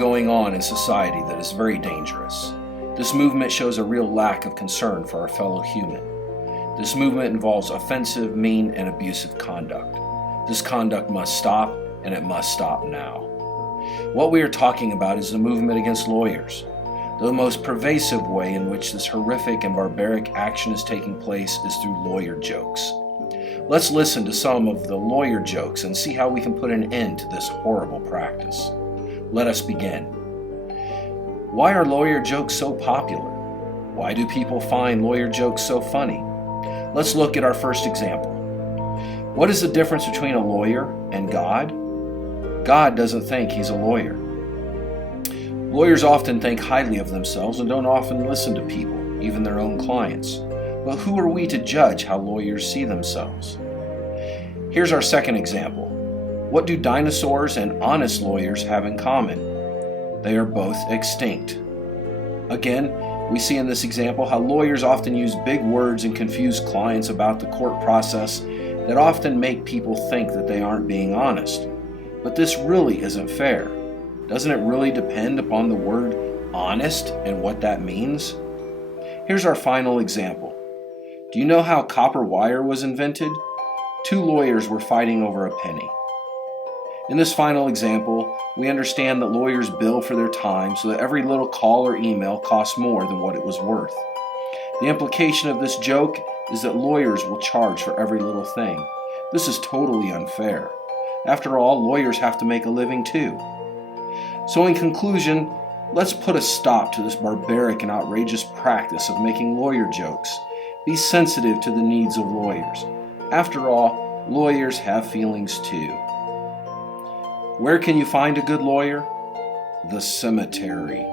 going on in society that is very dangerous. This movement shows a real lack of concern for our fellow human. This movement involves offensive, mean, and abusive conduct. This conduct must stop, and it must stop now. What we are talking about is the movement against lawyers. The most pervasive way in which this horrific and barbaric action is taking place is through lawyer jokes. Let's listen to some of the lawyer jokes and see how we can put an end to this horrible practice. Let us begin. Why are lawyer jokes so popular? Why do people find lawyer jokes so funny? Let's look at our first example. What is the difference between a lawyer and God? God doesn't think he's a lawyer. Lawyers often think highly of themselves and don't often listen to people, even their own clients. But who are we to judge how lawyers see themselves? Here's our second example. What do dinosaurs and honest lawyers have in common? They are both extinct. Again, we see in this example how lawyers often use big words and confuse clients about the court process that often make people think that they aren't being honest. But this really isn't fair. Doesn't it really depend upon the word honest and what that means? Here's our final example. Do you know how copper wire was invented? Two lawyers were fighting over a penny. In this final example, we understand that lawyers bill for their time so that every little call or email costs more than what it was worth. The implication of this joke is that lawyers will charge for every little thing. This is totally unfair. After all, lawyers have to make a living too. So in conclusion, let's put a stop to this barbaric and outrageous practice of making lawyer jokes. Be sensitive to the needs of lawyers. After all, lawyers have feelings too. Where can you find a good lawyer? The cemetery.